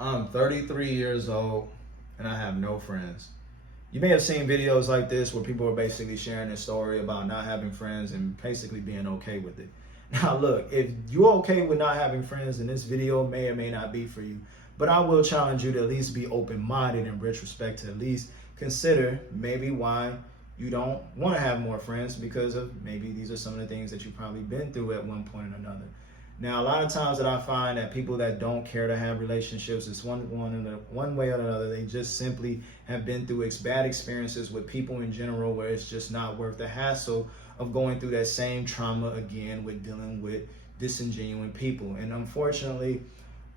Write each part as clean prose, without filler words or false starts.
I'm 33 years old and I have no friends. You may have seen videos like this where people are basically sharing their story about not having friends and basically being okay with it. Now, look, if you're okay with not having friends, then this video may or may not be for you. But I will challenge you to at least be open-minded in retrospect, to at least consider maybe why you don't want to have more friends, because of maybe these are some of the things that you've probably been through at one point or another. Now, a lot of times that I find that people that don't care to have relationships, it's one way or another, they just simply have been through bad experiences with people in general, where it's just not worth the hassle of going through that same trauma again with dealing with disingenuine people. And unfortunately,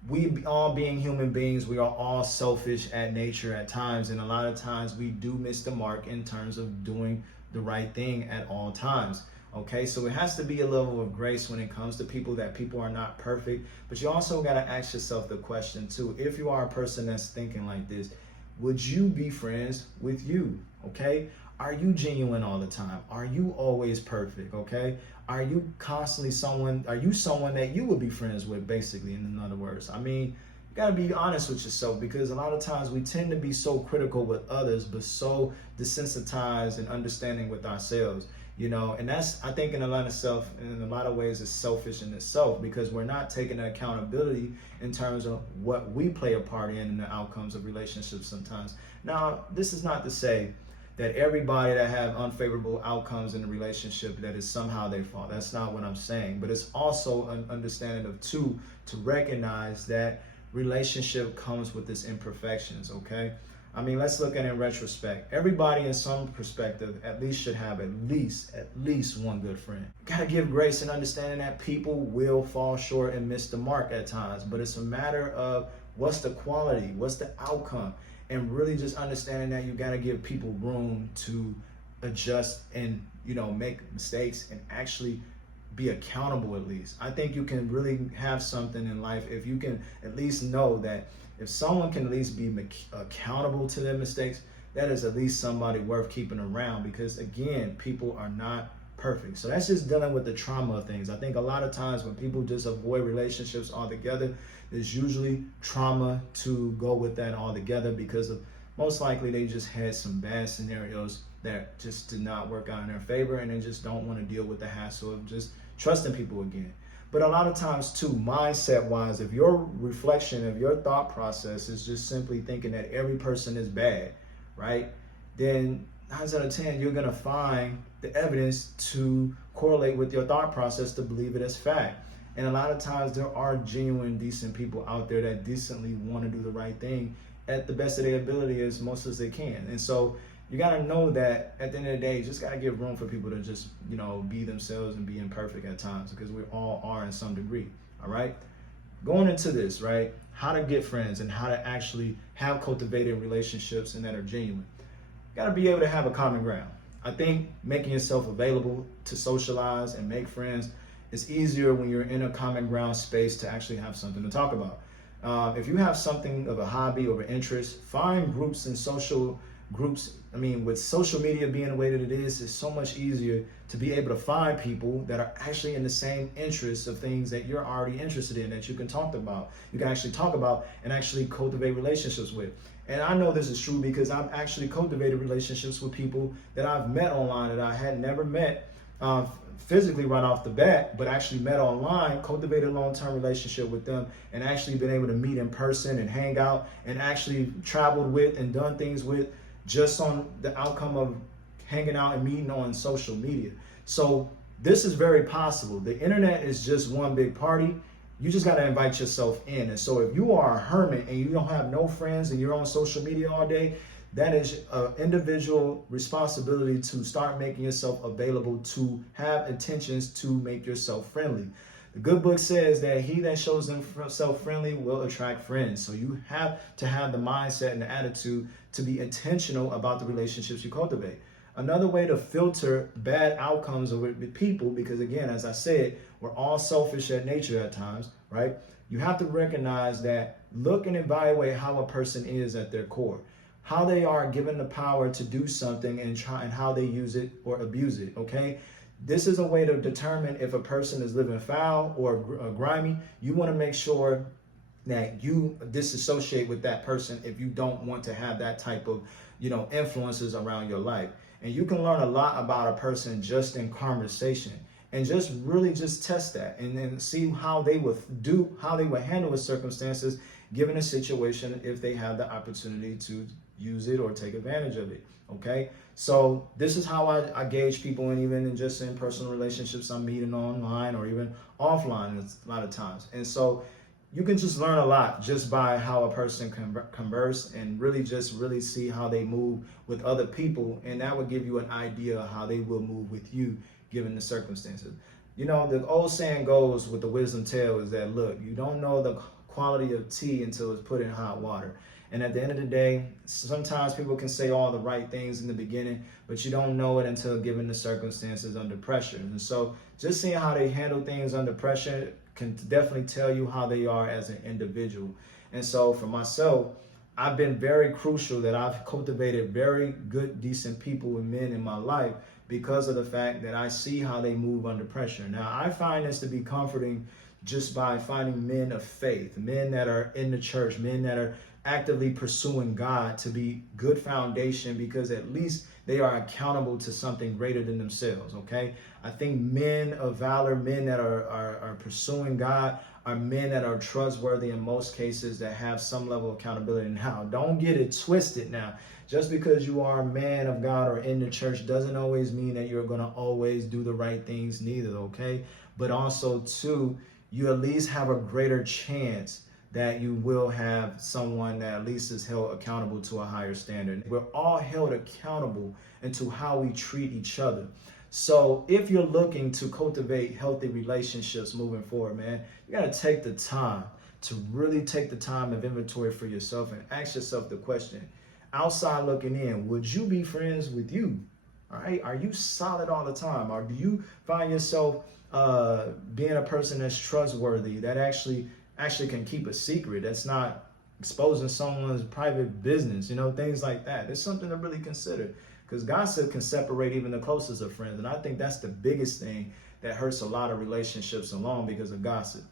we all being human beings, we are all selfish at nature at times, and a lot of times we do miss the mark in terms of doing the right thing at all times. Okay, so it has to be a level of grace when it comes to people, that people are not perfect. But you also got to ask yourself the question too, if you are a person that's thinking like this, would you be friends with you? Okay, are you genuine all the time? Are you always perfect? Okay, are you constantly someone, are you someone that you would be friends with, basically, in other words? I mean, you got to be honest with yourself, because a lot of times we tend to be so critical with others but so desensitized and understanding with ourselves. And that's, I think, in a lot of ways, is selfish in itself, because we're not taking accountability in terms of what we play a part in the outcomes of relationships sometimes. Now, this is not to say that everybody that have unfavorable outcomes in a relationship, that is somehow their fault. That's not what I'm saying. But it's also an understanding of to recognize that relationship comes with its imperfections, okay? I mean, let's look at it in retrospect. Everybody in some perspective at least should have at least one good friend. You gotta give grace and understanding that people will fall short and miss the mark at times, but it's a matter of what's the quality, what's the outcome, and really just understanding that you gotta give people room to adjust and, make mistakes and actually be accountable. At least I think you can really have something in life if you can at least know that if someone can at least be accountable to their mistakes, that is at least somebody worth keeping around, because again, people are not perfect. So that's just dealing with the trauma of things. I think a lot of times when people just avoid relationships altogether, there's usually trauma to go with that altogether, because of most likely they just had some bad scenarios that just did not work out in their favor, and they just don't want to deal with the hassle of just trusting people again. But a lot of times too, mindset wise, if your reflection of your thought process is just simply thinking that every person is bad, right? Then 9 out of 10, you're gonna find the evidence to correlate with your thought process to believe it as fact. And a lot of times there are genuine, decent people out there that decently want to do the right thing at the best of their ability as most as they can. And so you got to know that at the end of the day, you just got to give room for people to just, be themselves and be imperfect at times, because we all are in some degree. All right. Going into this, right? How to get friends and how to actually have cultivated relationships and that are genuine. You got to be able to have a common ground. I think making yourself available to socialize and make friends is easier when you're in a common ground space to actually have something to talk about. If you have something of a hobby or an interest, find groups and social groups. I mean, with social media being the way that it is, it's so much easier to be able to find people that are actually in the same interests of things that you're already interested in, that you can talk about. You can actually talk about and actually cultivate relationships with. And I know this is true because I've actually cultivated relationships with people that I've met online that I had never met physically right off the bat, but actually met online, cultivated a long-term relationship with them, and actually been able to meet in person and hang out and actually traveled with and done things with, just on the outcome of hanging out and meeting on social media. So this is very possible. The internet is just one big party. You just got to invite yourself in. And so if you are a hermit and you don't have no friends and you're on social media all day, that is an individual responsibility to start making yourself available, to have intentions to make yourself friendly. The good book says that he that shows himself friendly will attract friends. So you have to have the mindset and the attitude to be intentional about the relationships you cultivate. Another way to filter bad outcomes with people, because again, as I said, we're all selfish at nature at times, right? You have to recognize that, look and evaluate how a person is at their core, how they are given the power to do something and how they use it or abuse it, okay? This is a way to determine if a person is living foul or grimy. You want to make sure that you disassociate with that person if you don't want to have that type of, influences around your life. And you can learn a lot about a person just in conversation, and just really just test that and then see how they would handle with circumstances given a situation, if they have the opportunity to use it or take advantage of it. Okay, so this is how I gauge people, and even in just in personal relationships I'm meeting online or even offline a lot of times. And so you can just learn a lot just by how a person converse, and really see how they move with other people, and that would give you an idea of how they will move with you given the circumstances. The old saying goes with the wisdom tale is that, look, you don't know the quality of tea until it's put in hot water. And at the end of the day, sometimes people can say all the right things in the beginning, but you don't know it until given the circumstances under pressure. And so just seeing how they handle things under pressure can definitely tell you how they are as an individual. And so for myself, I've been very crucial that I've cultivated very good, decent people and men in my life because of the fact that I see how they move under pressure. Now, I find this to be comforting just by finding men of faith, men that are in the church, men that are actively pursuing God, to be good foundation, because at least they are accountable to something greater than themselves. Okay, I think men of valor, men that are pursuing God, are men that are trustworthy in most cases, that have some level of accountability. Now, don't get it twisted. Now, just because you are a man of God or in the church doesn't always mean that you're going to always do the right things neither. Okay, but also too, you at least have a greater chance that you will have someone that at least is held accountable to a higher standard. We're all held accountable into how we treat each other. So if you're looking to cultivate healthy relationships moving forward, man, you got to take the time to really take the time of inventory for yourself and ask yourself the question, outside looking in, would you be friends with you? All right. Are you solid all the time? Or do you find yourself being a person that's trustworthy, that actually can keep a secret, that's not exposing someone's private business, things like that? It's something to really consider, because gossip can separate even the closest of friends. And I think that's the biggest thing that hurts a lot of relationships alone, because of gossip.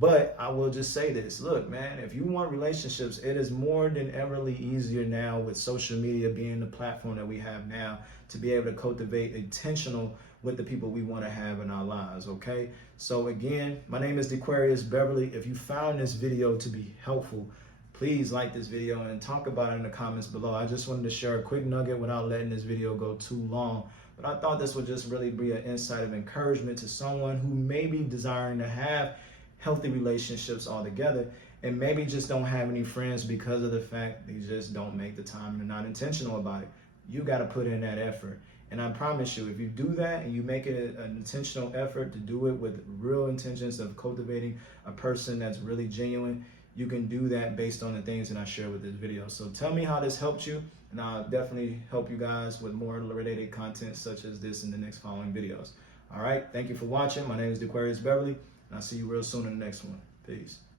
But I will just say this, look, man, if you want relationships, it is more than ever easier now with social media being the platform that we have now to be able to cultivate intentional with the people we want to have in our lives. Okay, so again, my name is Dequarius Beverly. If you found this video to be helpful, please like this video and talk about it in the comments below. I just wanted to share a quick nugget without letting this video go too long, but I thought this would just really be an insight of encouragement to someone who may be desiring to have healthy relationships altogether, and maybe just don't have any friends because of the fact they just don't make the time and they're not intentional about it. You got to put in that effort. And I promise you, if you do that and you make it an intentional effort to do it with real intentions of cultivating a person that's really genuine, you can do that based on the things that I share with this video. So tell me how this helped you, and I'll definitely help you guys with more related content such as this in the next following videos. All right, thank you for watching. My name is Dequarius Beverly, and I'll see you real soon in the next one. Peace.